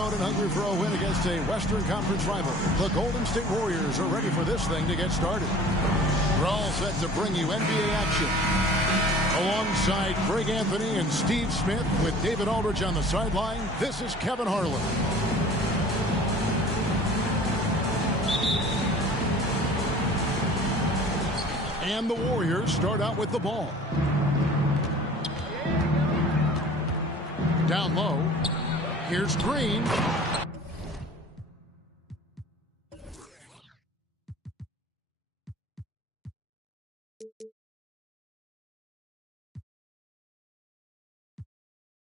road and hungry for a win against a Western Conference rival. The Golden State Warriors are ready for this thing to get started. We're all set to bring you NBA action. Alongside Greg Anthony and Steve Smith with David Aldridge on the sideline, this is Kevin Harlan. And the Warriors start out with the ball. Down low. Here's Green.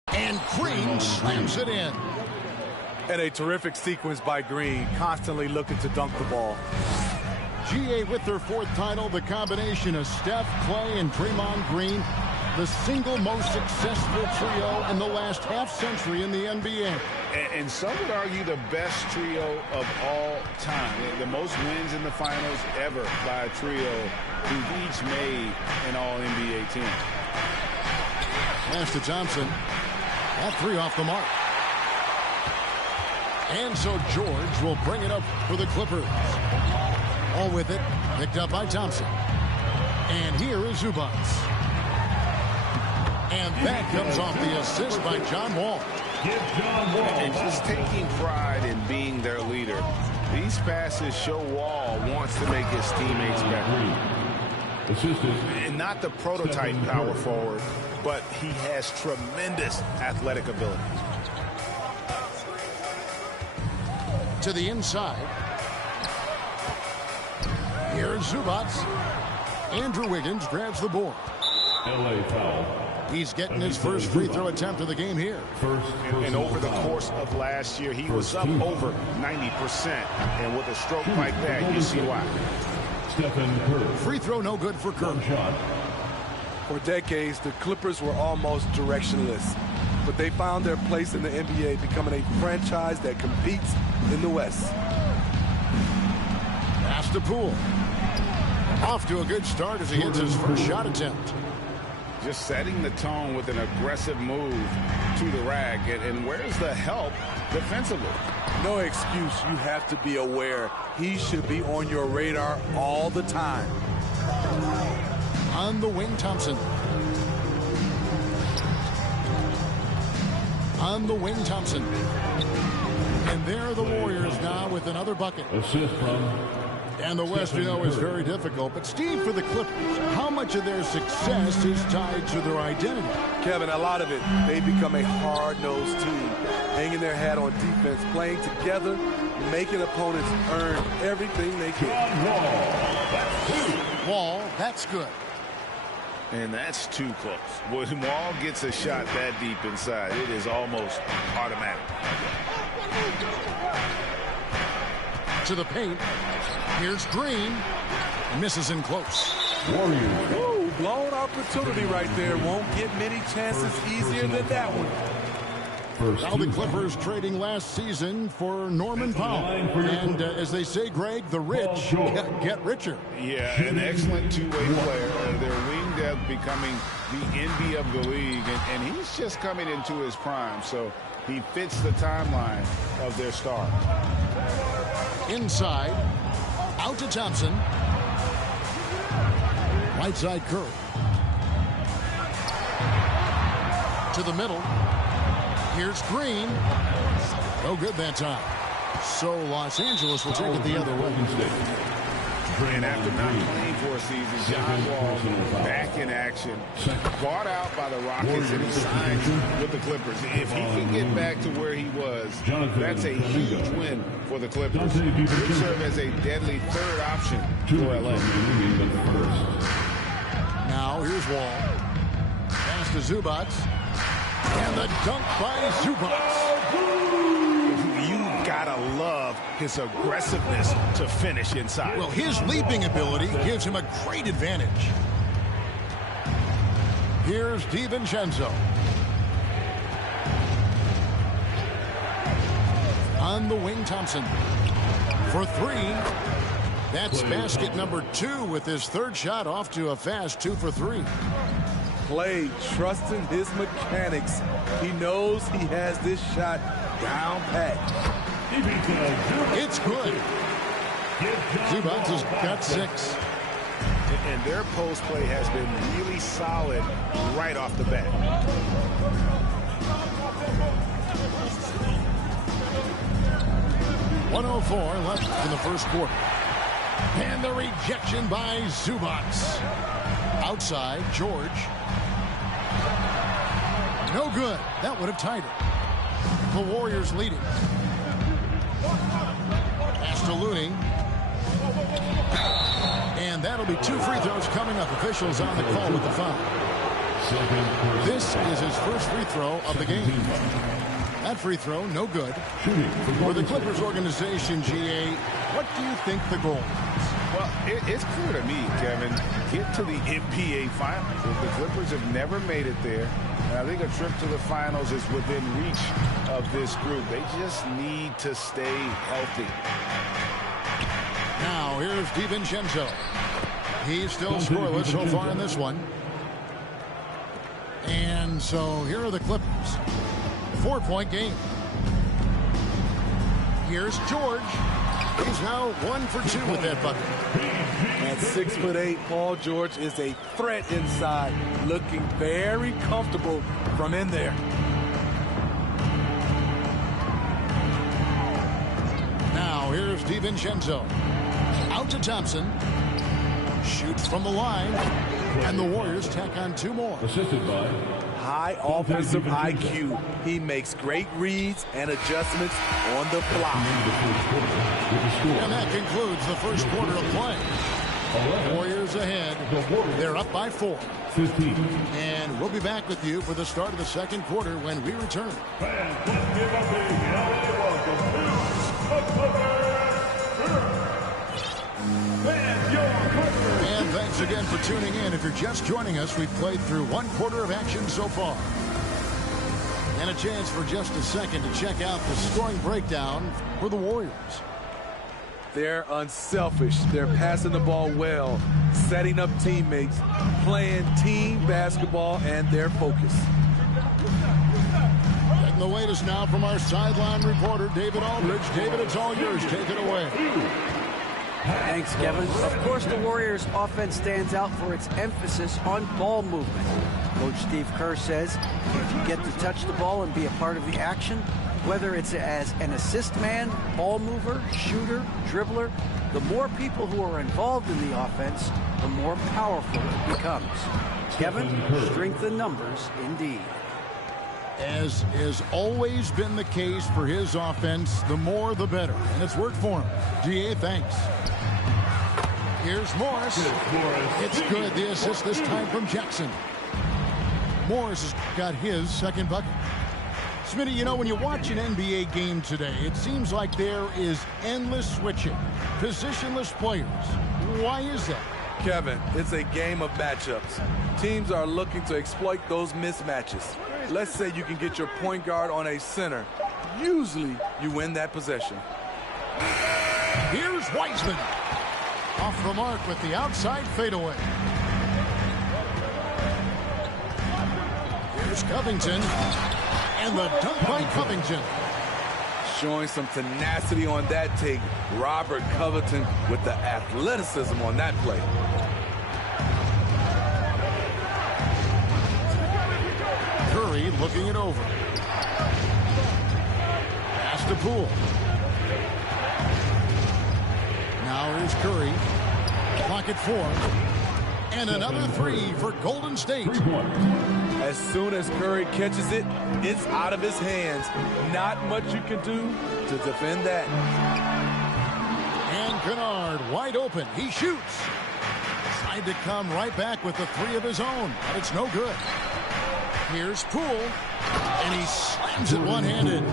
And Green slams it in. And a terrific sequence by Green, constantly looking to dunk the ball. GA with their fourth title, the combination of Steph, Clay, and Draymond Green, the single most successful trio in the last half-century in the NBA. And some would argue the best trio of all time. The most wins in the finals ever by a trio who've each made an all-NBA team. Pass to Thompson. That three off the mark. And so George will bring it up for the Clippers. All with it, picked up by Thompson. And here is Zubac. And that comes off the assist by John Wall. And just taking pride in being their leader. These passes show Wall wants to make his teammates better. And not the prototype power forward, but he has tremendous athletic ability. To the inside. Here's Zubac. Andrew Wiggins grabs the board. LA foul. He's getting his first free throw attempt of the game here. And over the course of last year, he was up over 90%. And with a stroke like that, you see why. Free throw no good for Kerr. For decades, the Clippers were almost directionless. But they found their place in the NBA, becoming a franchise that competes in the West. Pass to Poole. Off to a good start as he hits his first shot attempt. Just setting the tone with an aggressive move to the rack. And where's the help defensively? No excuse. You have to be aware. He should be on your radar all the time. On the wing, Thompson. On the wing, Thompson. And there are the Warriors now with another bucket. Assist from... And the West, you know, is very difficult. But, Steve, for the Clippers, how much of their success is tied to their identity? Kevin, a lot of it. They become a hard-nosed team, hanging their hat on defense, playing together, making opponents earn everything they get. Wall, that's good. And that's too close. When Wall gets a shot that deep inside, it is almost automatic. To the paint. Here's Green. Misses in close. Warriors. Whoa, blown opportunity right there. Won't get many chances easier than that one. Now the Clippers trading last season for Norman Powell. And as they say, Greg, the rich get richer. Yeah, an excellent two-way player. Their wing depth becoming the envy of the league. And he's just coming into his prime. So he fits the timeline of their star. Inside. Out to Thompson. Right side Curry. To the middle. Here's Green. No good that time. So Los Angeles will take it the other way. And after not playing for a season, John Wall back in action. Bought out by the Rockets and he signed with the Clippers. If he can get back to where he was, that's a huge win for the Clippers. Could serve as a deadly third option for LA. Now here's Wall. Pass to Zubac. And the dunk by Zubac. You gotta love his aggressiveness to finish inside. Well, his leaping ability gives him a great advantage. Here's DiVincenzo. On the wing, Thompson. For three. That's basket number 2 with his third shot off to a fast 2 for 3. play, trusting his mechanics. He knows he has this shot down pat. It's good. Zubac has got 6. And their post play has been really solid right off the bat. .104 left in the first quarter. And the rejection by Zubac. Outside, George. No good. That would have tied it. The Warriors lead it. Pass to Looney. And that'll be 2 free throws coming up. Officials on the call with the foul. This is his first free throw of the game. That free throw, no good. For the Clippers organization, GA, what do you think the goal is? Well, it's clear to me, Kevin, get to the NBA Finals. The Clippers have never made it there. And I think a trip to the Finals is within reach of this group. They just need to stay healthy. Now, here's DiVincenzo. He's still scoreless so far in this one. And so here are the Clippers. 4-point game. Here's George. He's now 1 for 2 with that bucket. At 6'8", Paul George is a threat inside, looking very comfortable from in there. Now here's DiVincenzo. Out to Thompson. Shoots from the line. And the Warriors tack on 2 more. Assisted by High offensive IQ. He makes great reads and adjustments on the fly. And that concludes the first quarter of play. Warriors ahead. They're up by 4. 15. And we'll be back with you for the start of the second quarter when we return. Fans, let's give up a hell welcome to the Clippers. And thanks again for tuning in. If you're just joining us, we've played through 1 quarter of action so far. And a chance for just a second to check out the scoring breakdown for the Warriors. They're unselfish. They're passing the ball well, setting up teammates, playing team basketball, and their focus. Getting the latest now from our sideline reporter, David Aldridge. David, it's all yours. Take it away. Thanks, Kevin. Of course, the Warriors' offense stands out for its emphasis on ball movement. Coach Steve Kerr says if you get to touch the ball and be a part of the action, whether it's as an assist man, ball mover, shooter, dribbler, the more people who are involved in the offense, the more powerful it becomes. Kevin, strength in numbers indeed. As has always been the case for his offense, the more the better. And it's worked for him. GA, thanks. Here's Morris. It's good. The assist this time from Jackson. Morris has got his second bucket. Smitty, you know, when you watch an NBA game today, it seems like there is endless switching, positionless players. Why is that? Kevin, it's a game of matchups. Teams are looking to exploit those mismatches. Let's say you can get your point guard on a center. Usually, you win that possession. Here's Wiseman. Off the mark with the outside fadeaway. Here's Covington. And the dunk by Covington. Showing some tenacity on that take. Robert Covington with the athleticism on that play. Curry looking it over. Pass to Poole. Now here's Curry. Pocket 4. And another 3 for Golden State. As soon as Curry catches it, it's out of his hands. Not much you can do to defend that. And Kennard wide open. He shoots. Tried to come right back with the 3 of his own, but it's no good. Here's Poole, and he slams it one-handed.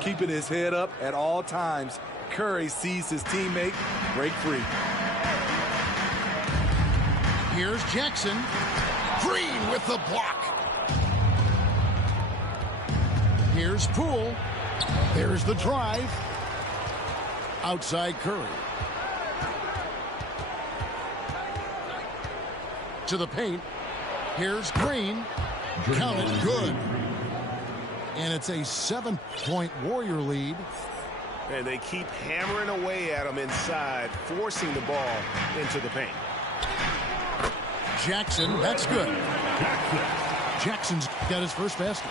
Keeping his head up at all times, Curry sees his teammate break free. Here's Jackson. Green with the block. Here's Poole. There's the drive. Outside Curry. To the paint. Here's Green. Counted good. And it's a 7-point Warrior lead. And they keep hammering away at him inside, forcing the ball into the paint. Jackson, that's good. Jackson's got his first basket.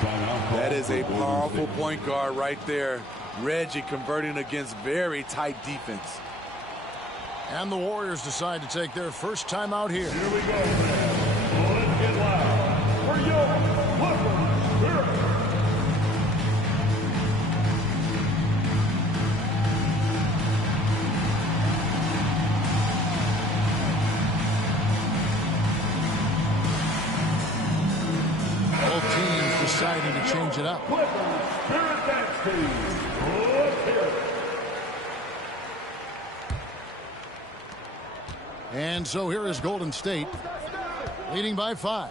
That is a powerful point guard right there. Reggie converting against very tight defense. And the Warriors decide to take their first time out here. Here we go. Let's get loud for your Clippers Spirit. Both teams deciding to change it up. Clippers Spirit dance team. Let's hear it. And so here is Golden State, leading by 5.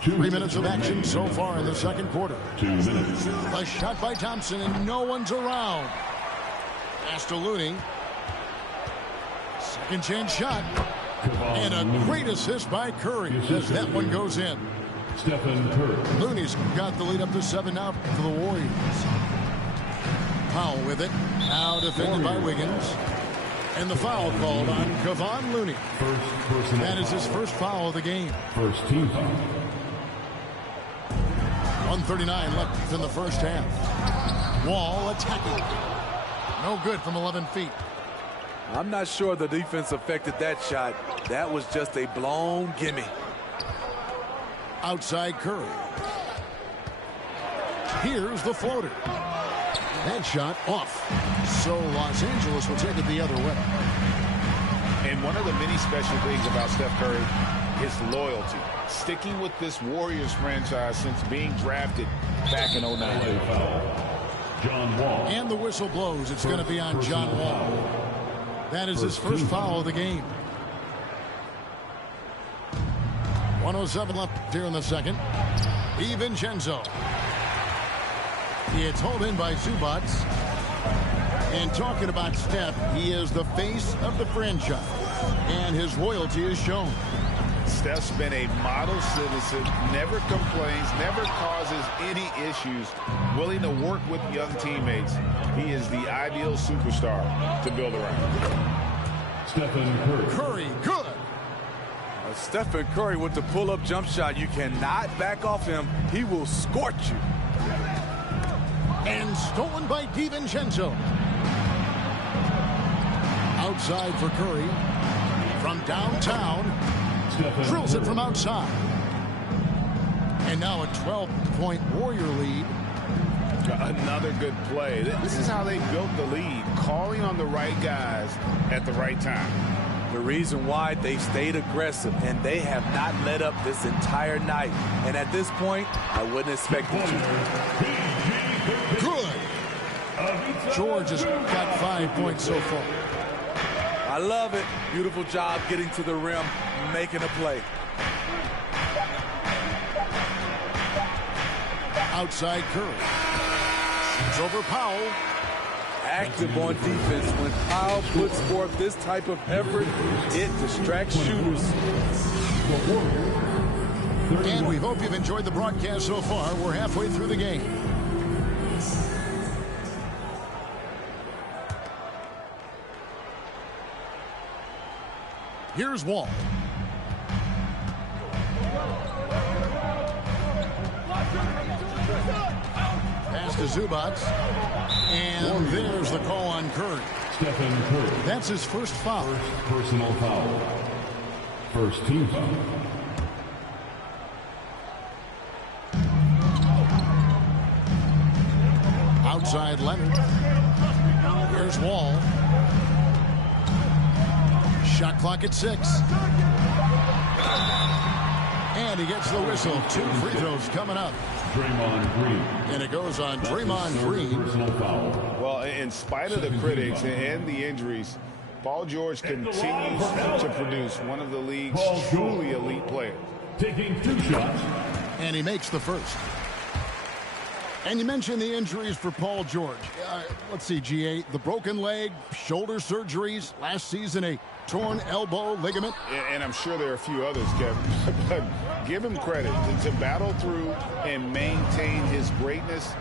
Three minutes of action so far in the second quarter. 2 minutes. A shot by Thompson, and no one's around. Pass to Looney. Second chance shot. And a great assist by Curry as that one goes in. Stephen Curry. Looney's got the lead up to 7 now for the Warriors. Powell with it. Now defended by Wiggins. And the foul called on Kevon Looney. That is his first foul of the game. First team foul. 1:39 left in the first half. Wall attacking. No good from 11 feet. I'm not sure the defense affected that shot. That was just a blown gimme. Outside Curry. Here's the floater. That shot off. So Los Angeles will take it the other way. And one of the many special things about Steph Curry is loyalty. Sticking with this Warriors franchise since being drafted back in 2009. John Wall. And the whistle blows. It's going to be on John Wall. That is his first foul of the game. 1:07 left here in the second. DiVincenzo. It's hauled in by Zubac. And talking about Steph, he is the face of the franchise. And his loyalty is shown. Steph's been a model citizen, never complains, never causes any issues, willing to work with the other teammates. He is the ideal superstar to build around. Stephen Curry. Curry, good. Stephen Curry with the pull-up jump shot. You cannot back off him. He will scorch you. And stolen by DiVincenzo. Outside for Curry. From downtown. Drills it from outside. And now a 12-point Warrior lead. Another good play. This is how they built the lead, calling on the right guys at the right time. The reason why they stayed aggressive, and they have not let up this entire night. And at this point, I wouldn't expect them to. Good. George has got 5 points so far. I love it. Beautiful job getting to the rim, making a play. Outside Curry. It's over Powell. Active on defense. When Powell puts forth this type of effort, it distracts shooters. And we hope you've enjoyed the broadcast so far. We're halfway through the game. Here's Wall. Pass to Zubac. And there's the call on Curry. Stephen Curry. That's his first foul. First personal foul. First team foul. Outside Leonard. Here's Wall. Shot clock at 6. And he gets the whistle. 2 free throws coming up. Draymond Green. And it goes on Draymond Green. Personal foul. Well, in spite of the critics and the injuries, Paul George continues to produce one of the league's truly elite players. Taking 2 shots. And he makes the first. And you mentioned the injuries for Paul George. Let's see, GA, the broken leg, shoulder surgeries, last season a torn elbow ligament. And I'm sure there are a few others, Kevin. But give him credit. To battle through and maintain his greatness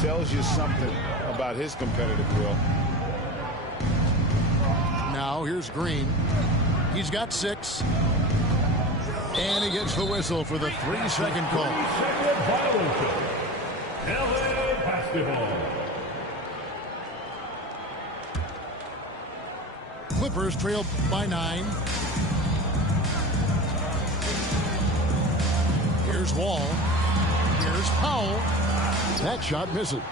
tells you something about his competitive will. Now here's Green. He's got 6. And he gets the whistle for the 3-second call. 3-second violation. LA basketball. Clippers trail by 9. Here's Wall. Here's Powell. That shot misses.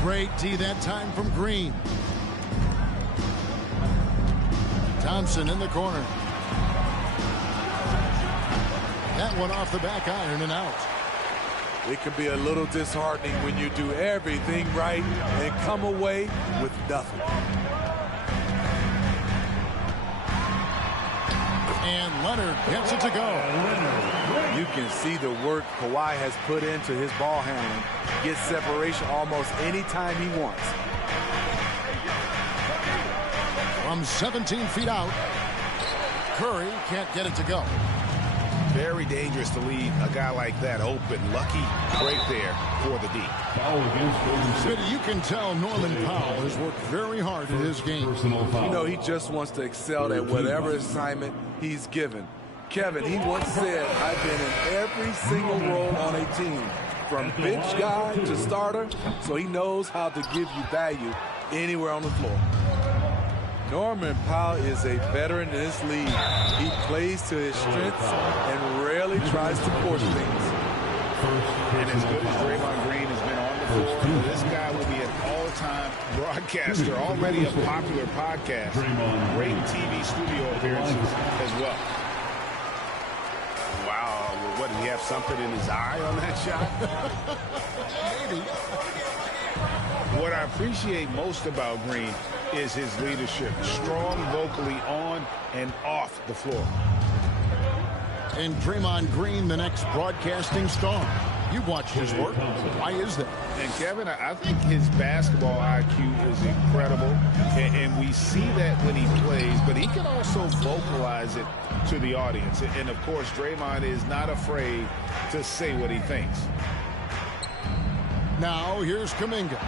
Great D that time from Green. Thompson in the corner. That one off the back iron and out. It can be a little disheartening when you do everything right and come away with nothing. And Leonard gets it to go. You can see the work Kawhi has put into his ball handling. Gets separation almost any time he wants. From 17 feet out, Curry can't get it to go. Very dangerous to leave a guy like that open. Lucky break there for the D. Smitty, you can tell Norman Powell has worked very hard in his game. You know, he just wants to excel at whatever assignment he's given. Kevin, he once said, I've been in every single role on a team, from bench guy to starter, so he knows how to give you value anywhere on the floor. Norman Powell is a veteran in this league. He plays to his strengths and rarely tries to force things. And as good as Draymond Green has been on the floor, this guy will be an all-time broadcaster, already a popular podcast. Great TV studio appearances as well. Wow, what, did he have something in his eye on that shot? Maybe. What I appreciate most about Green is his leadership. Strong vocally on and off the floor. And Draymond Green, the next broadcasting star. You've watched his work. Why is that? And Kevin, I think his basketball IQ is incredible. And we see that when he plays, but he can also vocalize it to the audience. And of course, Draymond is not afraid to say what he thinks. Now here's Kuminga.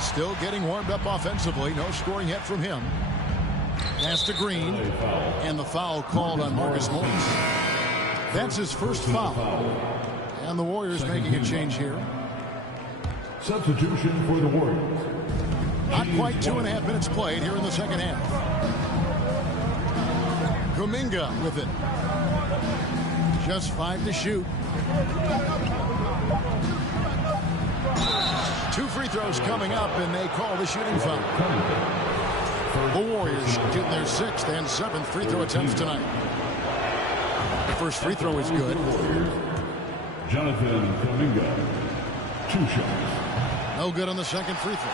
Still getting warmed up offensively. No scoring yet from him. Pass to Green. And the foul called on Marcus Morris. That's his first foul. And the Warriors making a change here. Substitution for the Warriors. Not quite 2.5 minutes played here in the second half. Kuminga with it. Just 5 to shoot. 2 free throws coming up, and they call the shooting foul. The Warriors shooting their 6th and 7th free throw attempts tonight. The first free throw is good. Jonathan Kuminga, 2 shots. No good on the second free throw.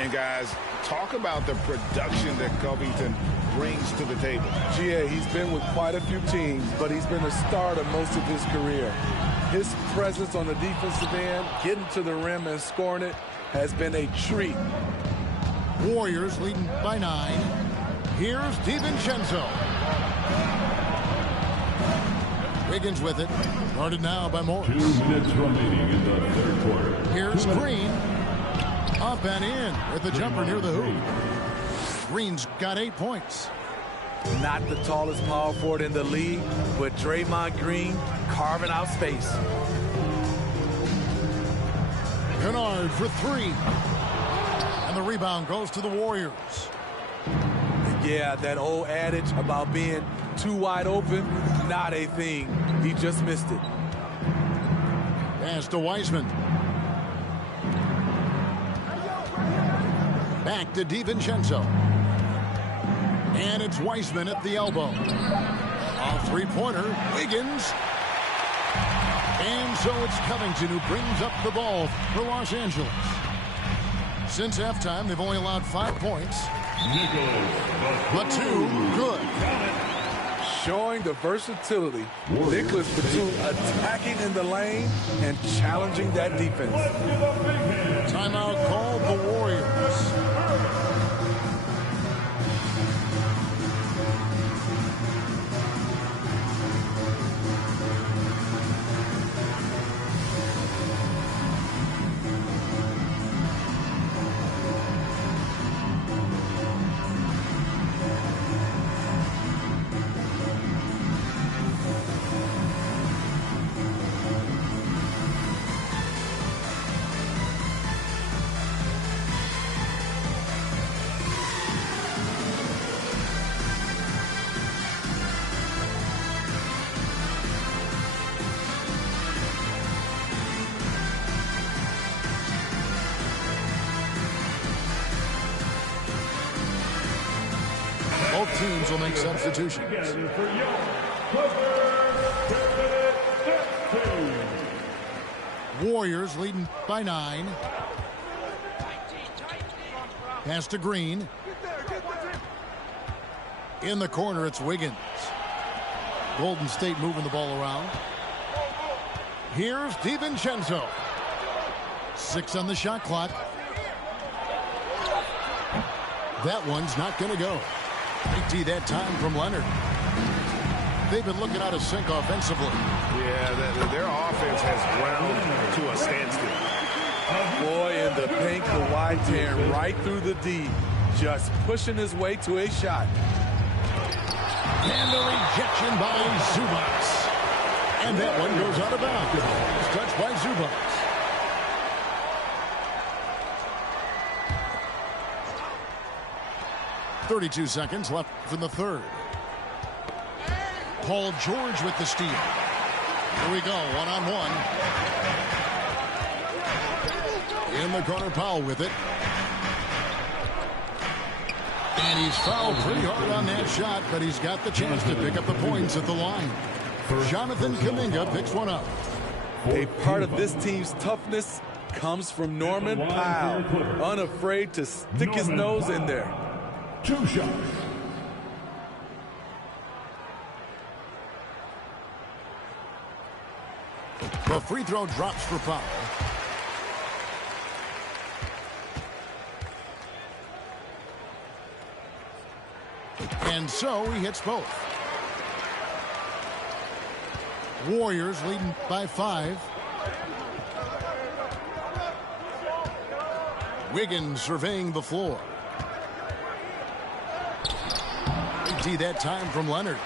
And guys, talk about the production that Covington brings to the table. GA, he's been with quite a few teams, but he's been a starter most of his career. His presence on the defensive end, getting to the rim and scoring it, has been a treat. Warriors leading by 9. Here's DiVincenzo. Wiggins with it. Guarded now by Morris. 2 minutes remaining in the third quarter. Here's Green. Up and in with the jumper near the hoop. Green's got 8 points. Not the tallest power forward in the league, but Draymond Green carving out space. Kennard for 3. And the rebound goes to the Warriors. Yeah, that old adage about being too wide open, not a thing. He just missed it. Pass to Wiseman. Back to DiVincenzo. And it's Wiseman at the elbow. Off 3-pointer, Wiggins. And so it's Covington who brings up the ball for Los Angeles. Since halftime, they've only allowed 5 points. But 2 good. showing the versatility. Nicholas Batum attacking in the lane and challenging that defense. Timeout called the Warriors. Both teams will make substitutions. Warriors leading by 9. Pass to Green. In the corner, it's Wiggins. Golden State moving the ball around. Here's DiVincenzo. 6 on the shot clock. That one's not going to go. Great that time from Leonard. They've been looking out of sync offensively. Yeah, their offense has ground to a standstill. Boy, in the paint, Kawhi tearing right through the D, just pushing his way to a shot. And the rejection by Zubac. And that one goes out of bounds. It's touched by Zubac. .32 seconds left in the third. Paul George with the steal. Here we go, one-on-one. In the corner, Powell with it. And he's fouled pretty hard on that shot, but he's got the chance to pick up the points at the line. Jonathan Kuminga picks one up. A part of this team's toughness comes from Norman Powell, unafraid to stick his nose in there. 2 shots. The free throw drops for Powell. And so he hits both. Warriors leading by 5. Wiggins surveying the floor. That time from Leonard.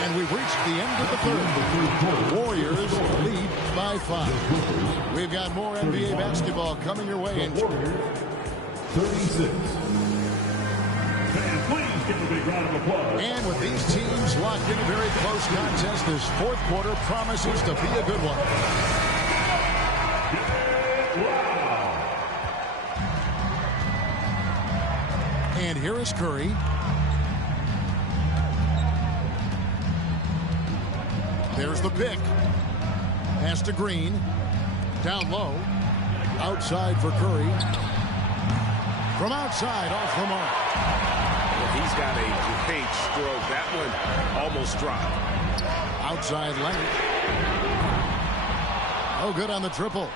And we've reached the end of the third. Warriors lead by 5. We've got more NBA basketball coming your way in 36. Fans, please give a big round of applause. And with these teams locked in a very close contest, this fourth quarter promises to be a good one. And here is Curry. There's the pick. Pass to Green. Down low. Outside for Curry. From outside, off the mark. Well, he's got a great stroke. That one almost dropped. Outside Leonard. Oh, good on the triple.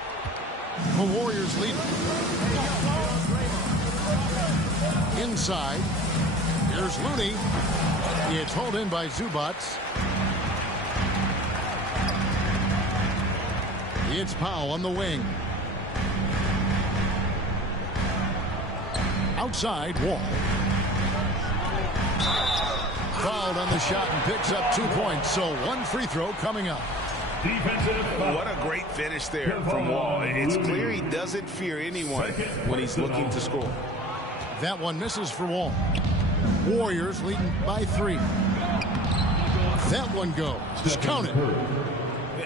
The Warriors lead. Inside. Here's Looney. It's hauled in by Zubac. It's Powell on the wing. Outside, Wall. Fouled on the shot and picks up 2 points. So 1 free throw coming up. What a great finish there from Wall. It's clear he doesn't fear anyone when he's looking to score. That one misses for Wall. Warriors leading by 3. That one goes. Just count it.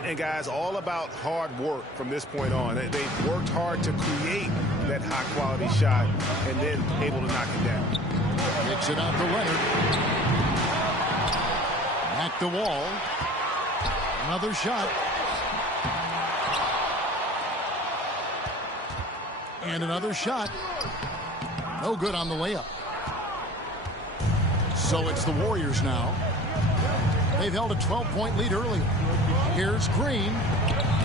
And guys, all about hard work from this point on. They've worked hard to create that high-quality shot and then able to knock it down. Kicks it out to Leonard. Back to Wall. Another shot. And another shot. No good on the layup. So it's the Warriors now. They've held a 12-point lead earlier. Here's Green.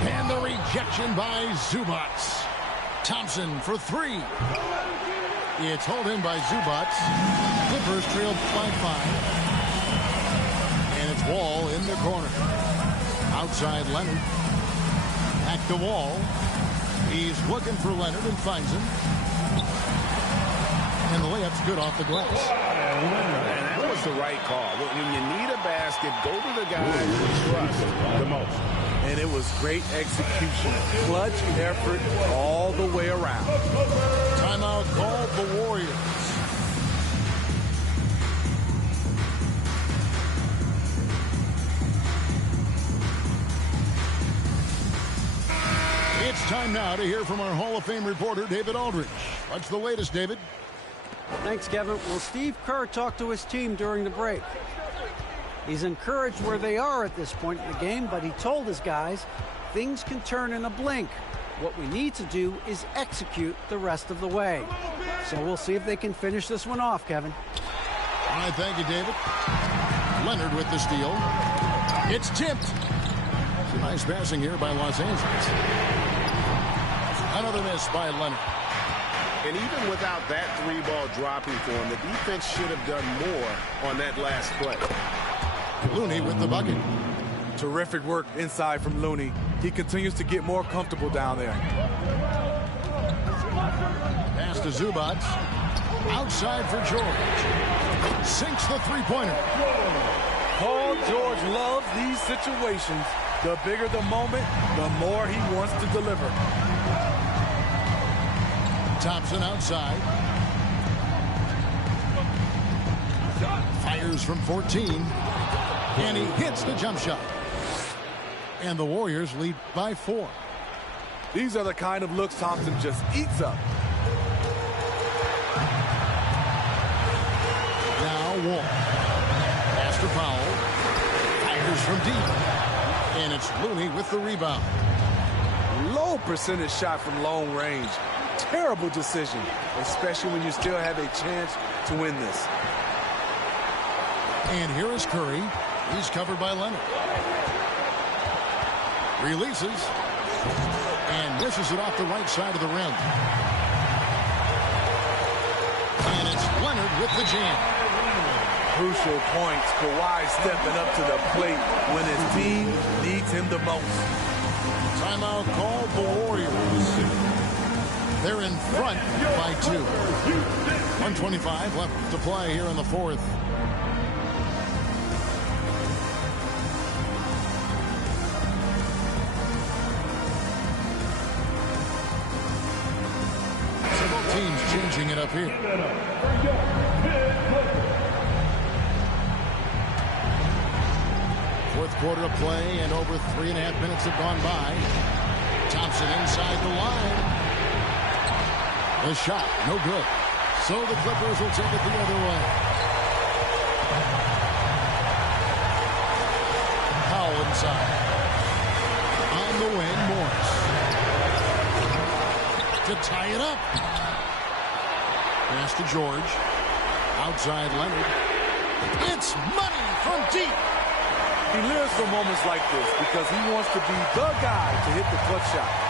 And the rejection by Zubac. Thompson for three. It's hauled in by Zubac. Clippers trail by 5. And it's Wall in the corner. Outside Leonard. Back to Wall. He's looking for Leonard and finds him. And the layup's good off the glass. And that was the right call. When you need a basket, go to the guy you trust the most. And it was great execution. Clutch effort all the way around. Timeout called the Warriors. It's time now to hear from our Hall of Fame reporter, David Aldridge. What's the latest, David? Thanks, Kevin. Well, Steve Kerr talked to his team during the break. He's encouraged where they are at this point in the game, but he told his guys things can turn in a blink. What we need to do is execute the rest of the way. So we'll see if they can finish this one off, Kevin. All right, thank you, David. Leonard with the steal. It's tipped. It's a nice passing here by Los Angeles. Another miss by Leonard. And even without that three-ball dropping for him, the defense should have done more on that last play. Looney with the bucket. Terrific work inside from Looney. He continues to get more comfortable down there. Pass to Zubac. Outside for George. Sinks the three-pointer. Paul George loves these situations. The bigger the moment, the more he wants to deliver. Thompson outside. Fires from 14. And he hits the jump shot. And the Warriors lead by 4. These are the kind of looks Thompson just eats up. Now Wall. Pass to Powell. Fires from deep. And it's Looney with the rebound. Low percentage shot from long range. Terrible decision, especially when you still have a chance to win this. And here is Curry. He's covered by Leonard. Releases. And misses it off the right side of the rim. And it's Leonard with the jam. Crucial points. Kawhi stepping up to the plate when his team needs him the most. Timeout called the Warriors. They're in front by 2. 1:25 left to play here in the fourth. So both teams changing it up here. Fourth quarter of play, and over 3.5 minutes have gone by. Thompson inside the line. The shot, no good. So the Clippers will take it the other way. Powell inside. On the wing, Morris. To tie it up. Pass to George. Outside Leonard. It's money from deep. He lives for moments like this because he wants to be the guy to hit the clutch shot.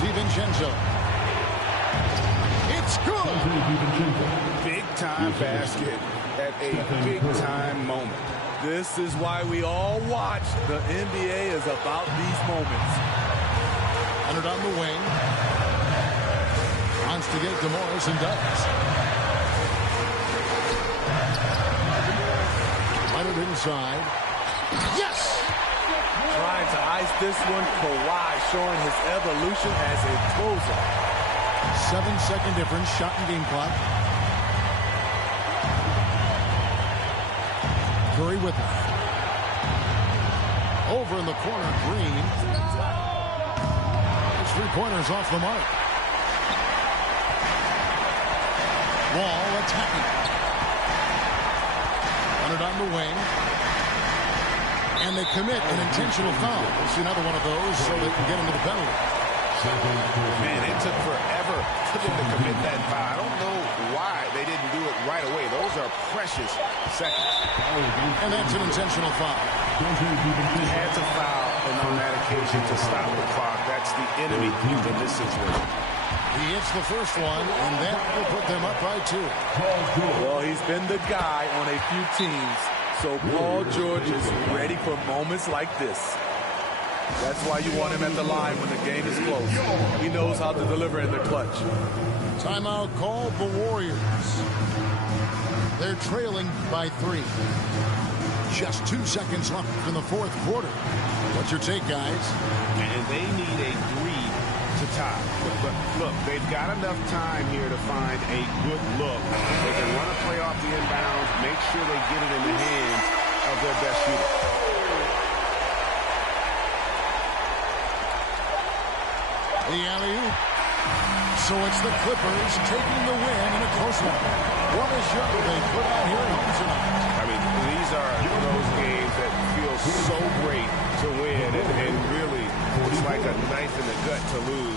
DiVincenzo. It's good. Big-time basket at a big-time moment. This is why we all watch. The NBA is about these moments. Leonard on the wing. Wants to get to Morris and does. Leonard inside. Yes! Trying to ice this one. Kawhi showing his evolution as a closer. 7-second difference. Shot and game clock. Curry with it. Over in the corner, Green. His three-pointers off the mark. Wall attacking. Leonard on the wing. And they commit an intentional foul. We'll see another one of those so they can get into the penalty. Man, it took forever for decision to commit that foul. I don't know why they didn't do it right away. Those are precious seconds. And that's an intentional foul. He had to foul on that occasion to stop the clock. That's the enemy in this situation. He hits the first one, and that will put them up by 2. Well, he's been the guy on a few teams, so Paul George is ready for moments like this. That's why you want him at the line when the game is close. He knows how to deliver in the clutch. Timeout called the Warriors. They're trailing by 3. Just 2 seconds left in the fourth quarter. What's your take, guys? And they need a 3 to tie. But look, they've got enough time here to find a good look. They can run a play off the inbounds, make sure they get it in the hands of their best shooter. The alley-oop. So it's the Clippers taking the win in a close one. What a show they put out here at home tonight. I mean, these are those games that feel so great to win, and really, it's like a knife in the gut to lose.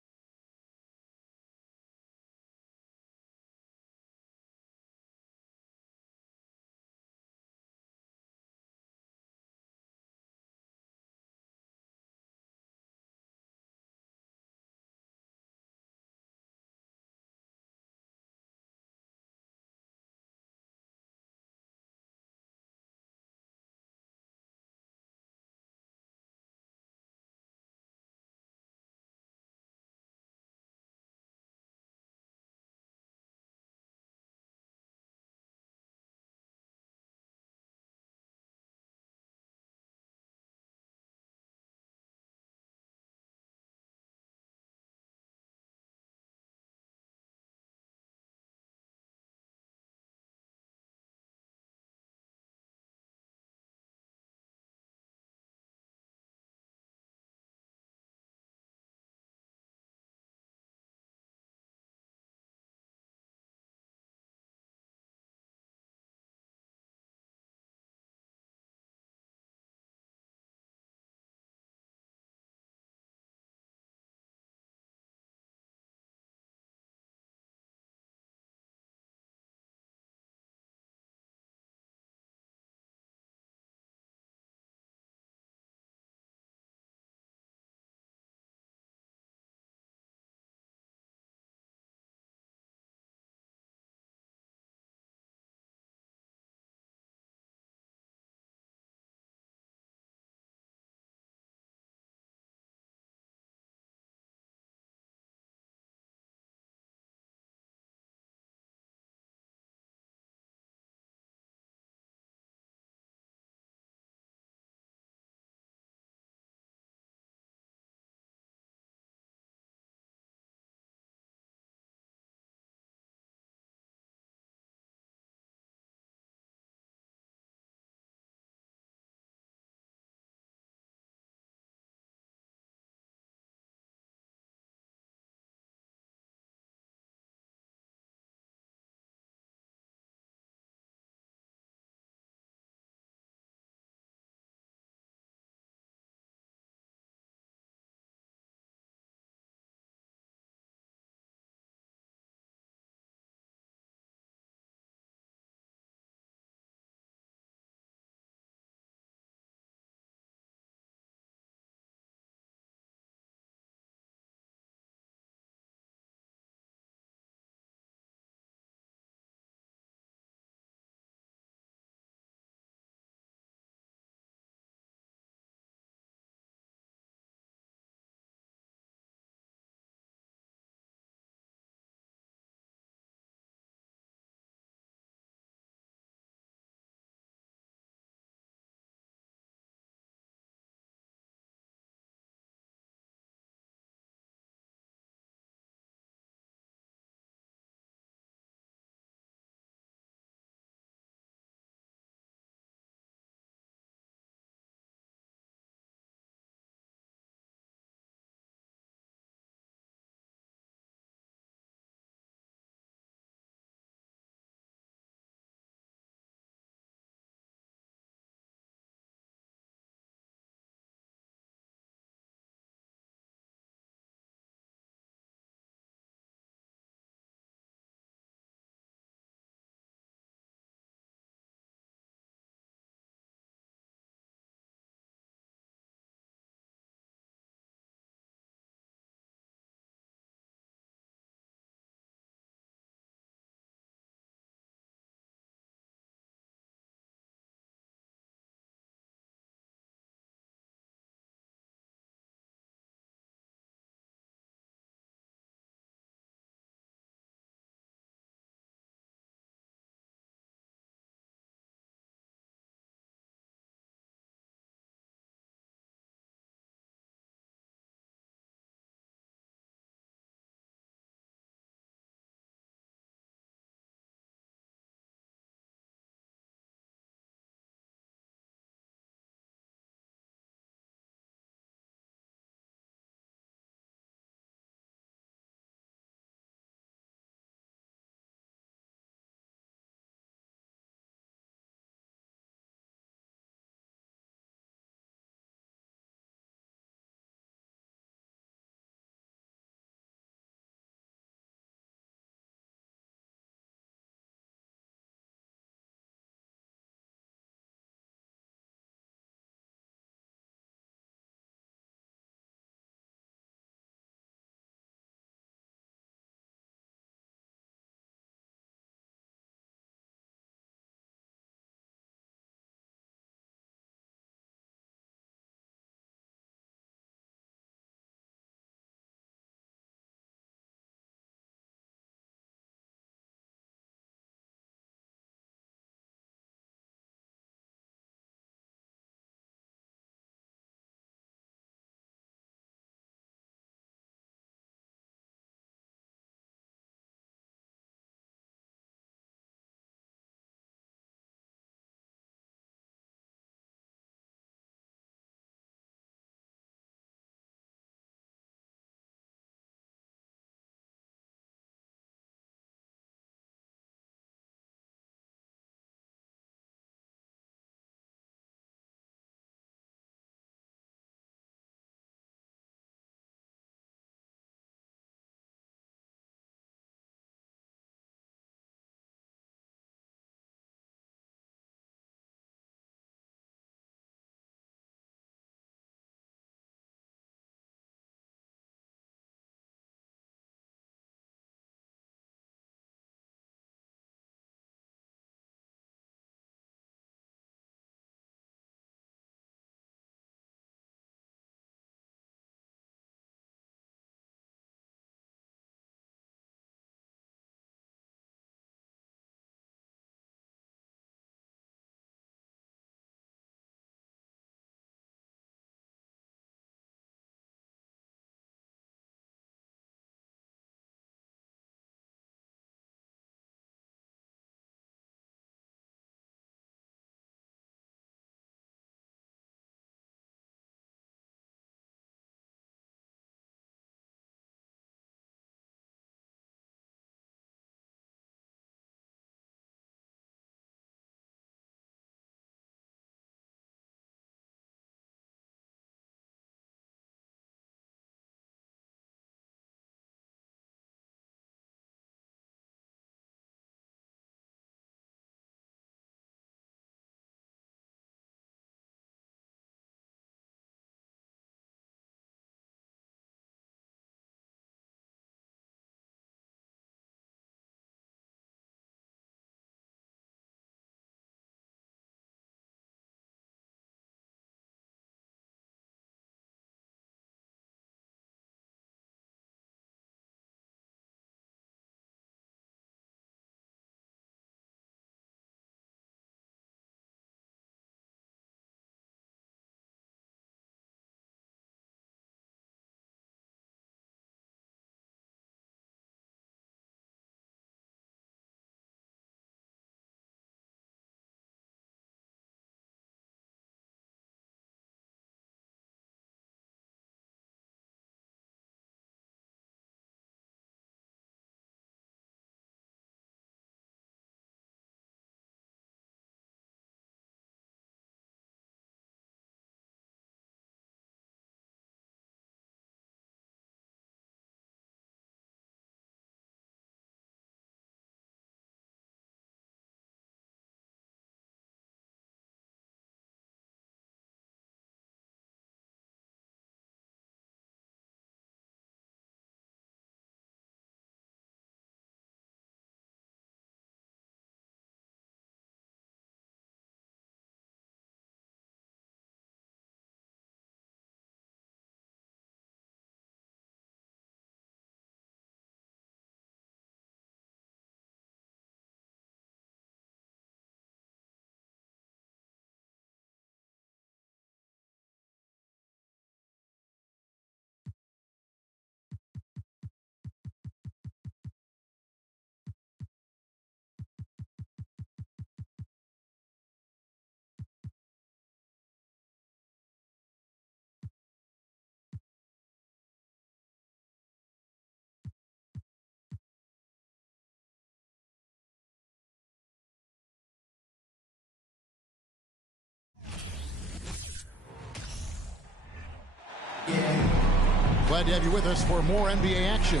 Glad to have you with us for more NBA action.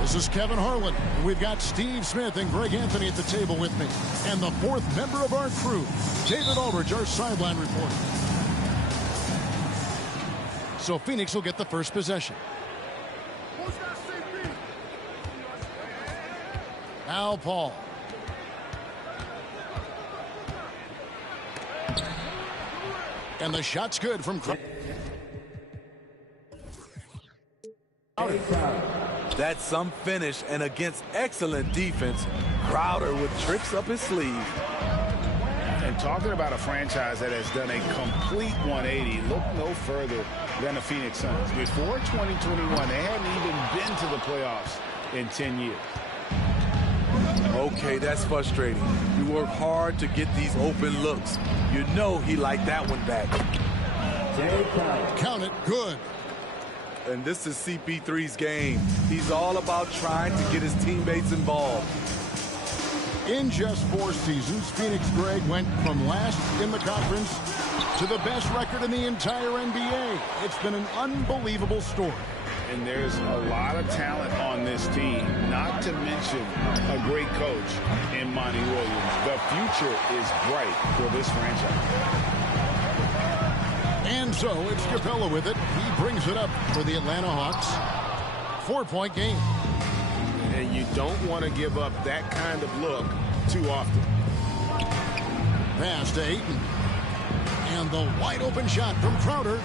This is Kevin Harlan. We've got Steve Smith and Greg Anthony at the table with me. And the fourth member of our crew, David Aldridge, our sideline reporter. So Phoenix will get the first possession. Now Paul. And the shot's good from Crowder. That's some finish, and against excellent defense, Crowder with tricks up his sleeve. And talking about a franchise that has done a complete 180, look no further than the Phoenix Suns. Before 2021, they hadn't even been to the playoffs in 10 years. Okay, that's frustrating. You work hard to get these open looks. You know he liked that one back. Count it, good. And this is CP3's game. He's all about trying to get his teammates involved. In just 4 seasons, Phoenix, Greg, went from last in the conference to the best record in the entire NBA. It's been an unbelievable story. And there's a lot of talent on this team, not to mention a great coach in Monty Williams. The future is bright for this franchise. And so it's Capella with it. He brings it up for the Atlanta Hawks. 4-point game. And you don't want to give up that kind of look too often. Pass to Ayton. And the wide open shot from Crowder.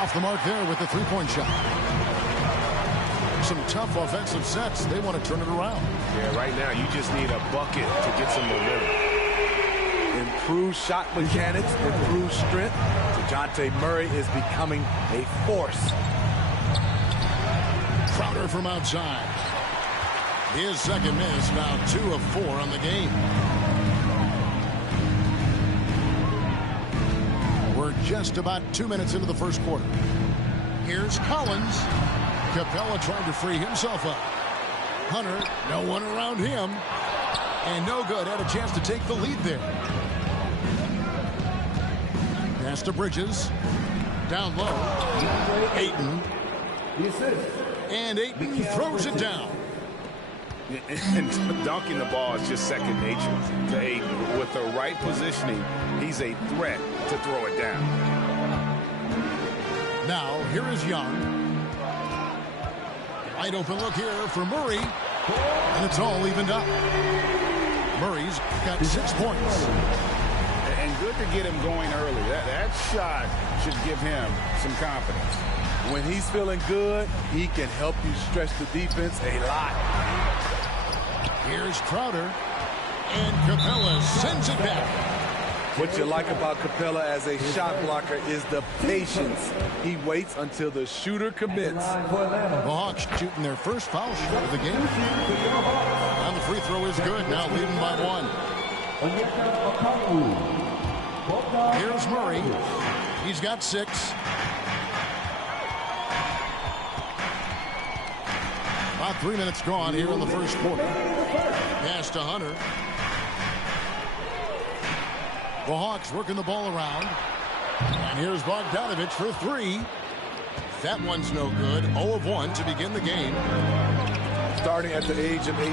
Off the mark there with the 3-point shot. Some tough offensive sets. They want to turn it around. Yeah, right now you just need a bucket to get some momentum. Improved shot mechanics, improved strength. DeJounte Murray is becoming a force. Crowder from outside. His second miss, now 2 of 4 on the game. We're just about 2 minutes into the first quarter. Here's Collins. Capella trying to free himself up. Hunter, no one around him. And no good. Had a chance to take the lead there. Pass to Bridges. Down low. Ayton. And Ayton throws it down. And dunking the ball is just second nature to Ayton. With the right positioning, he's a threat to throw it down. Now, here is Young. Wide open look here for Murray. And it's all evened up. Murray's got 6 points. And good to get him going early. That shot should give him some confidence. When he's feeling good, he can help you stretch the defense a lot. Here's Crowder. And Capella sends it back. What you like about Capella as a shot blocker is the patience. He waits until the shooter commits. The Hawks shooting their first foul shot of the game. And the free throw is good. Now leading by 1. Here's Murray. He's got 6. About 3 minutes gone here in the first quarter. Pass to Hunter. The Hawks working the ball around. And here's Bogdanovich for 3. That one's no good. 0 of 1 to begin the game. Starting at the age of 18,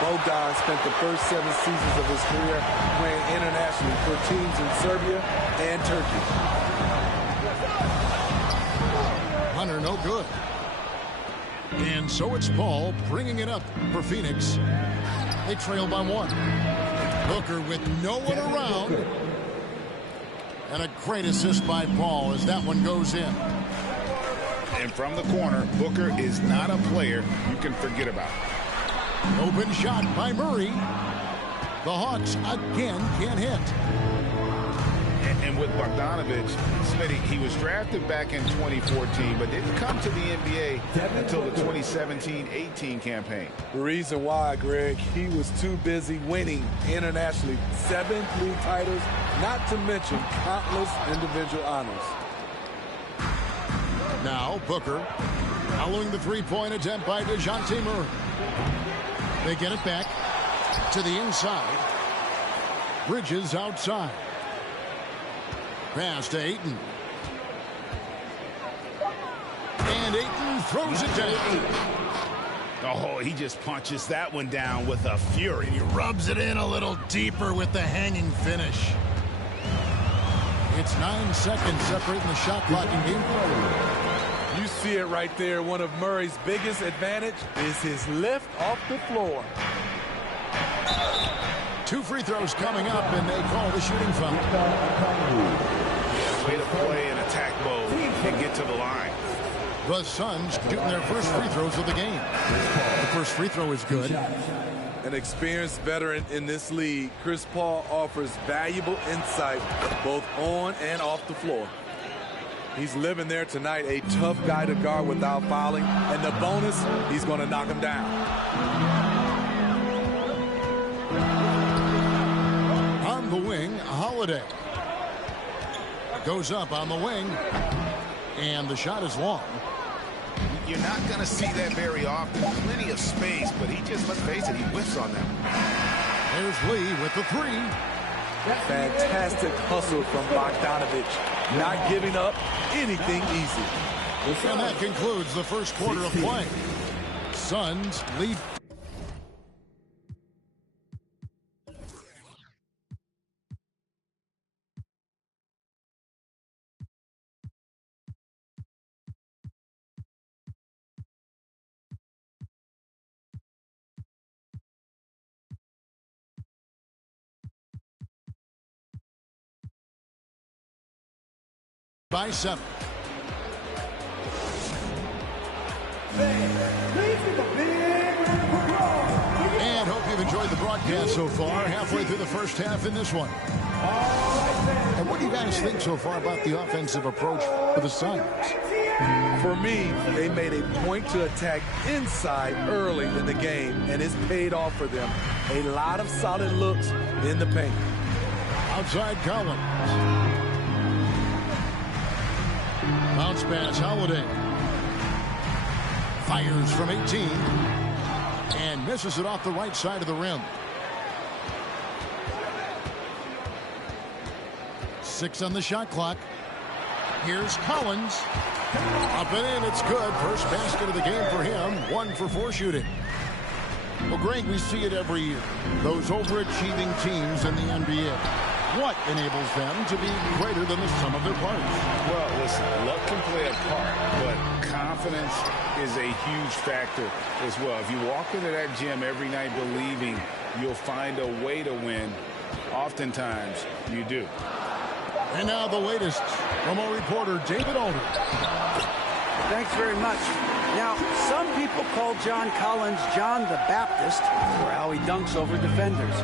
Bogdan spent the first 7 seasons of his career playing internationally for teams in Serbia and Turkey. Hunter no good. And so it's Paul bringing it up for Phoenix. They trail by 1. Booker with no one around. And a great assist by Paul as that one goes in. And from the corner, Booker is not a player you can forget about. Open shot by Murray. The Hawks again can't hit. And with Bogdanovich, Smitty, he was drafted back in 2014, but didn't come to the NBA until the 2017-18 campaign. The reason why, Greg, he was too busy winning internationally. 7 league titles, not to mention countless individual honors. Now Booker following the 3-point attempt by DeJounte Murray. They get it back to the inside. Bridges outside. Pass to Ayton. And Ayton throws it down. Oh, he just punches that one down with a fury. He rubs it in a little deeper with the hanging finish. It's 9 seconds separating the shot clock in game play. You see it right there. One of Murray's biggest advantage is his lift off the floor. 2 free throws coming up, and they call the shooting foul. Yeah, way to play in attack mode and get to the line. The Suns shooting their first free throws of the game. The first free throw is good. An experienced veteran in this league, Chris Paul offers valuable insight both on and off the floor. He's living there tonight, a tough guy to guard without fouling, and the bonus, he's going to knock him down. On the wing, Holiday. Goes up on the wing, and the shot is long. You're not going to see that very often. Plenty of space, but he just, let's face it, he whiffs on that. There's Lee with the 3. Fantastic hustle from Bogdanovich, not giving up anything easy. And that concludes the first quarter of play. Suns lead. By 7. And hope you've enjoyed the broadcast so far. Halfway through the first half in this one. And what do you guys think so far about the offensive approach for the Suns? For me, they made a point to attack inside early in the game, and it's paid off for them. A lot of solid looks in the paint. Outside Collins. Bounce pass, Holiday. Fires from 18. And misses it off the right side of the rim. 6 on the shot clock. Here's Collins. Up and in, it's good. First basket of the game for him. 1 for 4 shooting. Well, Greg, we see it every year. Those overachieving teams in the NBA. What enables them to be greater than the sum of their parts? Well, listen, luck can play a part, but confidence is a huge factor as well. If you walk into that gym every night believing you'll find a way to win, oftentimes you do. And now the latest from our reporter, David Alder. Thanks very much. Now, some people call John Collins John the Baptist for how he dunks over defenders.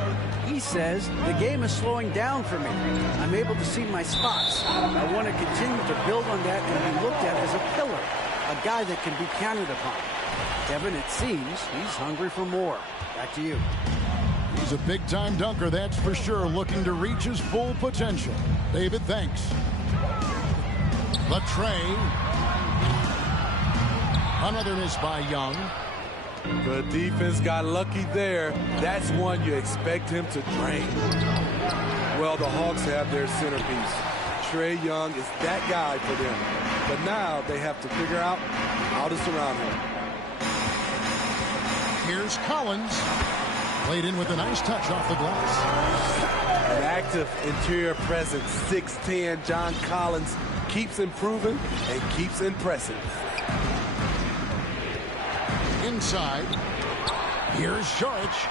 He says, the game is slowing down for me. I'm able to see my spots. I want to continue to build on that and be looked at as a pillar, a guy that can be counted upon. Kevin, it seems he's hungry for more. Back to you. He's a big-time dunker, that's for sure, looking to reach his full potential. David, thanks. Latrey. Another miss by Young. The defense got lucky there. That's one you expect him to drain. Well, the Hawks have their centerpiece. Trae Young is that guy for them. But now they have to figure out how to surround him. Here's Collins. Played in with a nice touch off the glass. An active interior presence, 6'10", John Collins keeps improving and keeps impressing. Inside. Here's Sharch.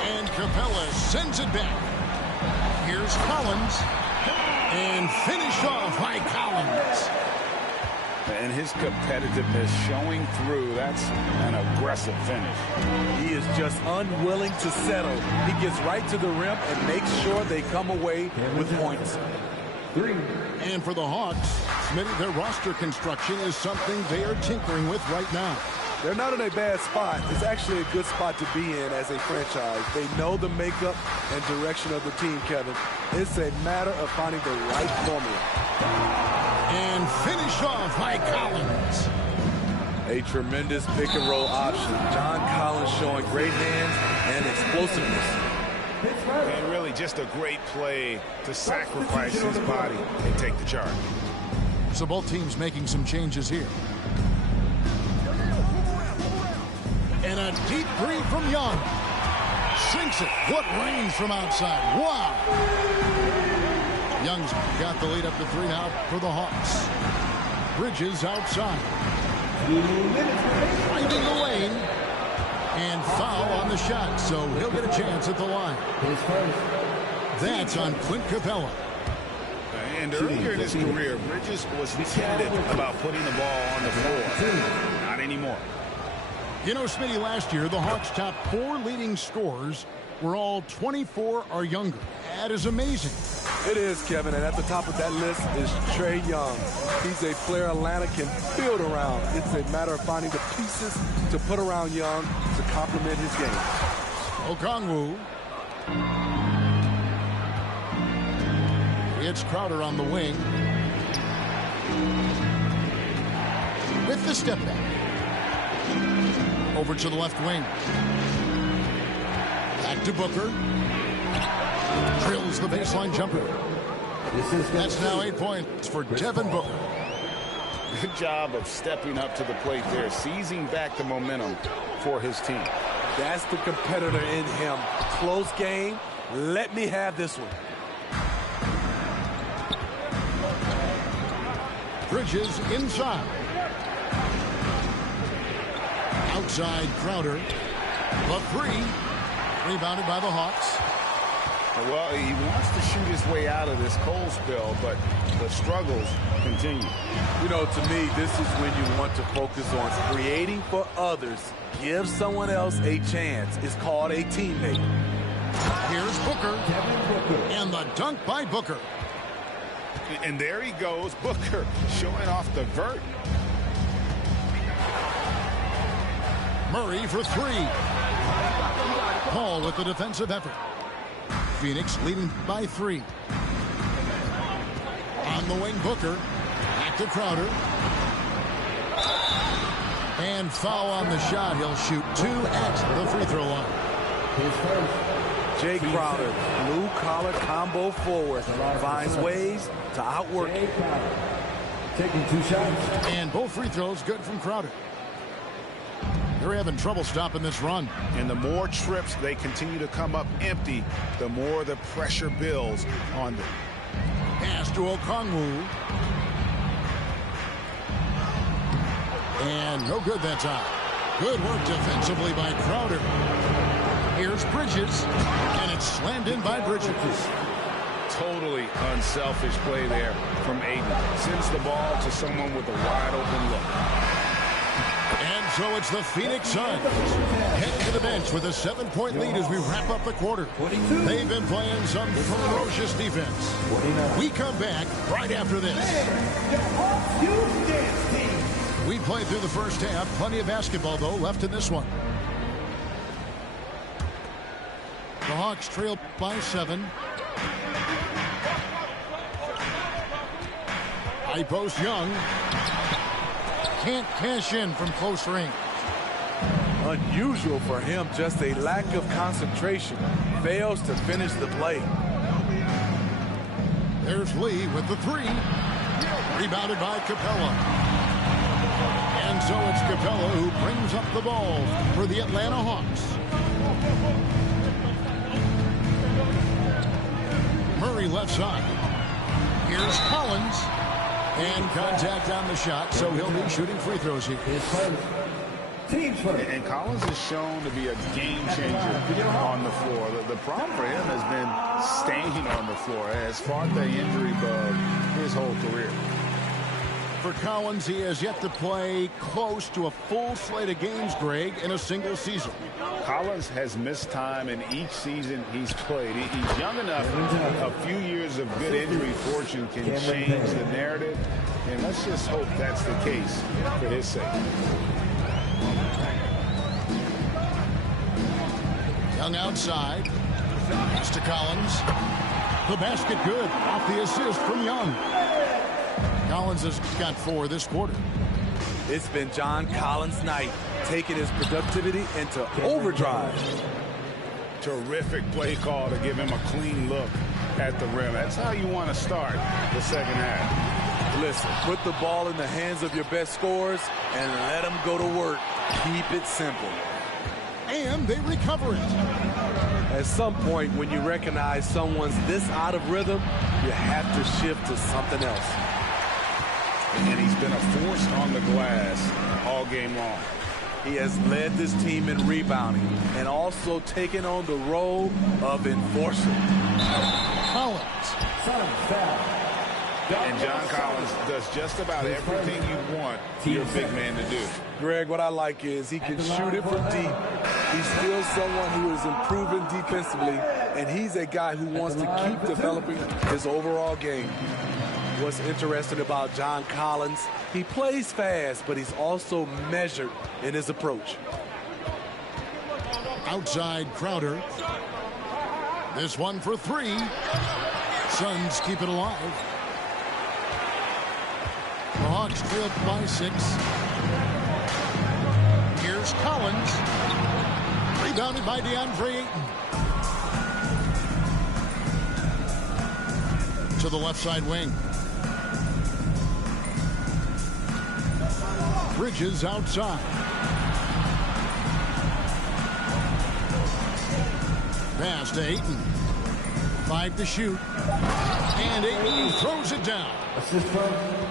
And Capella sends it back. Here's Collins. And finished off by Collins. And his competitiveness showing through. That's an aggressive finish. He is just unwilling to settle. He gets right to the rim and makes sure they come away with points. And for the Hawks, Smitty, their roster construction is something they are tinkering with right now. They're not in a bad spot. It's actually a good spot to be in as a franchise. They know the makeup and direction of the team, Kevin. It's a matter of finding the right formula. And finish off by Collins. A tremendous pick and roll option. John Collins showing great hands and explosiveness. And really just a great play to sacrifice his body and take the charge. So both teams making some changes here. And a deep three from Young. Sinks it. What range from outside. Wow. Young's got the lead up to 3 now for the Hawks. Bridges outside. Finding the lane. And foul on the shot, so he'll get a chance at the line. That's on Clint Capella. And earlier in his career, Bridges was tentative about putting the ball on the floor. Not anymore. You know, Smitty, last year, the Hawks' top 4 leading scorers were all 24 or younger. That is amazing. It is, Kevin, and at the top of that list is Trae Young. He's a player Atlanta can build around. It's a matter of finding the pieces to put around Young to complement his game. Okongwu. It's Crowder on the wing. With the step back. Over to the left wing. Back to Booker. Drills the baseline jumper. That's now 8 points for Devin Booker. Good job of stepping up to the plate there, seizing back the momentum for his team. That's the competitor in him. Close game. Let me have this one. Bridges inside. Outside Crowder. The 3. Rebounded by the Hawks. Well, he wants to shoot his way out of this cold spell, but the struggles continue. You know, to me, this is when you want to focus on creating for others. Give someone else a chance. It's called a teammate. Here's Booker. And the dunk by Booker. And there he goes, Booker, showing off the vert. Murray for 3. Paul with the defensive effort. Phoenix leading by 3. On the wing, Booker. Back to Crowder. And foul on the shot. He'll shoot 2 at the free throw line. Jay Crowder, blue-collar combo forward, finds ways to outwork. Taking 2 shots. And both free throws good from Crowder. They're having trouble stopping this run. And the more trips they continue to come up empty, the more the pressure builds on them. Pass to Okongwu. And no good that time. Good work defensively by Crowder. Here's Bridges. And it's slammed in by Bridges. Totally unselfish play there from Aiden. Sends the ball to someone with a wide open look. And so it's the Phoenix Suns heading to the bench with a 7-point lead as we wrap up the quarter. They've been playing some ferocious defense. We come back right after this. We played through the first half. Plenty of basketball, though, left in this one. The Hawks trail by 7. High post Young. Can't cash in from close range. Unusual for him, just a lack of concentration. Fails to finish the play. There's Lee with the 3. Rebounded by Capella. And so it's Capella who brings up the ball for the Atlanta Hawks. Murray left side. Here's Collins. And contact on the shot, so he'll be shooting free throws here. And Collins is shown to be a game changer on the floor. The problem for him has been staying on the floor. Has fought the injury bug his whole career. For Collins, he has yet to play close to a full slate of games, Greg, in a single season. Collins has missed time in each season he's played. He's young enough. A few years of good injury fortune can change the narrative. And let's just hope that's the case for his sake. Young outside. Pass to Collins. The basket good. Off the assist from Young. Collins has got 4 this quarter. It's been John Collins' night, taking his productivity into overdrive. Terrific play call to give him a clean look at the rim. That's how you want to start the second half. Listen, put the ball in the hands of your best scorers and let them go to work. Keep it simple. And they recover it. At some point, when you recognize someone's this out of rhythm, you have to shift to something else. And he's been a force on the glass all game long. He has led this team in rebounding and also taken on the role of enforcer. Collins. And John Collins does just about everything you want your big man to do. Greg, what I like is he can shoot it from deep. He's still someone who is improving defensively, and he's a guy who wants to keep developing his overall game. What's interesting about John Collins, he plays fast, but he's also measured in his approach. Outside Crowder. This one for three. Suns keep it alive. The Hawks trail by 6. Here's Collins. Rebounded by DeAndre Ayton. To the left side wing. Bridges outside. Pass to Ayton. 5 to shoot. And Ayton throws it down.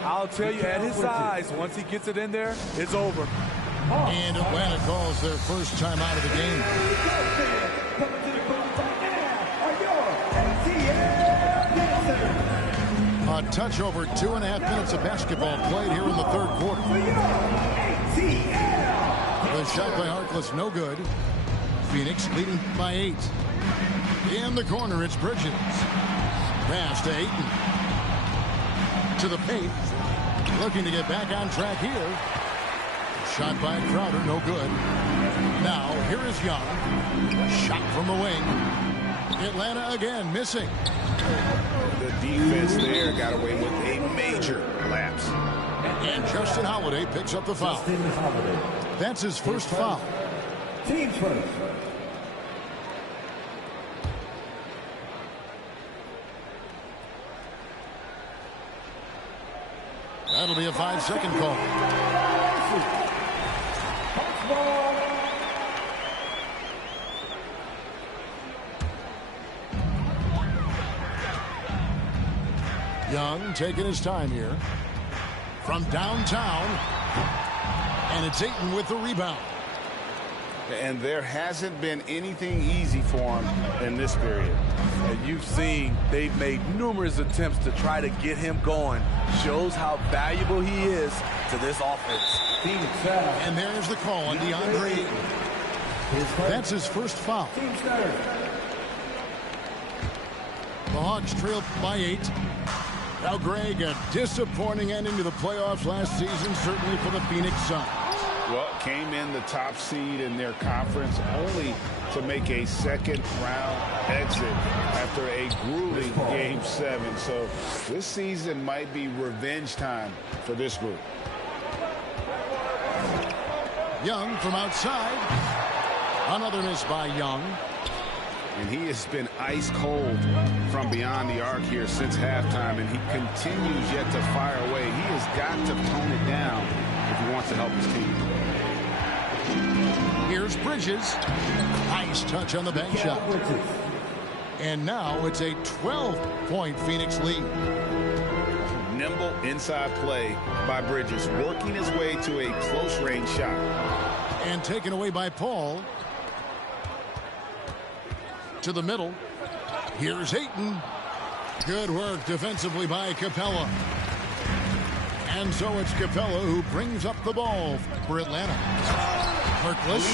I'll tell you, at his size, once he gets it in there, it's over. And Atlanta calls their first time out of the game. A touch over 2.5 minutes of basketball played here in the third quarter. The shot by Harkless, no good. Phoenix leading by 8. In the corner, it's Bridges. Pass to Ayton. To the paint. Looking to get back on track here. Shot by Crowder, no good. Now, here is Young. Shot from the wing. Atlanta again, missing. The defense there got away with a major lapse. And Justin Holiday picks up the foul. That's his first foul. Team first. That'll be a 5-second call. Young taking his time here. From downtown. And it's Ayton with the rebound. And there hasn't been anything easy for him in this period. And you've seen they've made numerous attempts to try to get him going. Shows how valuable he is to this offense. And there's the call on DeAndre Ayton. That's his first foul. The Hawks trail by 8. Now, Greg, a disappointing ending to the playoffs last season, certainly for the Phoenix Suns. Well, came in the top seed in their conference only to make a second-round exit after a grueling Game 7. So this season might be revenge time for this group. Young from outside. Another miss by Young. And he has been ice cold from beyond the arc here since halftime, and he continues yet to fire away. He has got to tone it down if he wants to help his team. Here's Bridges. Nice touch on the bank shot. And now it's a 12-point Phoenix lead. Nimble inside play by Bridges, working his way to a close-range shot. And taken away by Paul. To the middle. Here's Ayton. Good work defensively by Capella. And so it's Capella who brings up the ball for Atlanta. Harkless.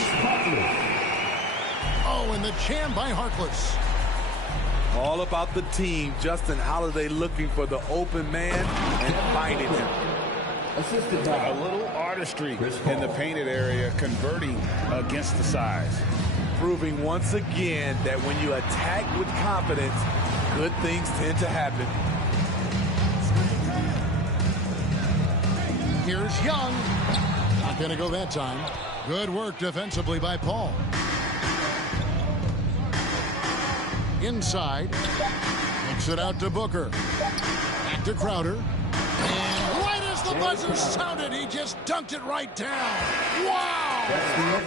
Oh, and the jam by Harkless. All about the team. Justin Holiday looking for the open man and finding him. A little artistry in the painted area, converting against the size. Proving once again that when you attack with confidence, good things tend to happen. Here's Young. Not going to go that time. Good work defensively by Paul. Inside. Kicks it out to Booker. Back to Crowder. And right as the buzzer sounded, he just dunked it right down. Wow!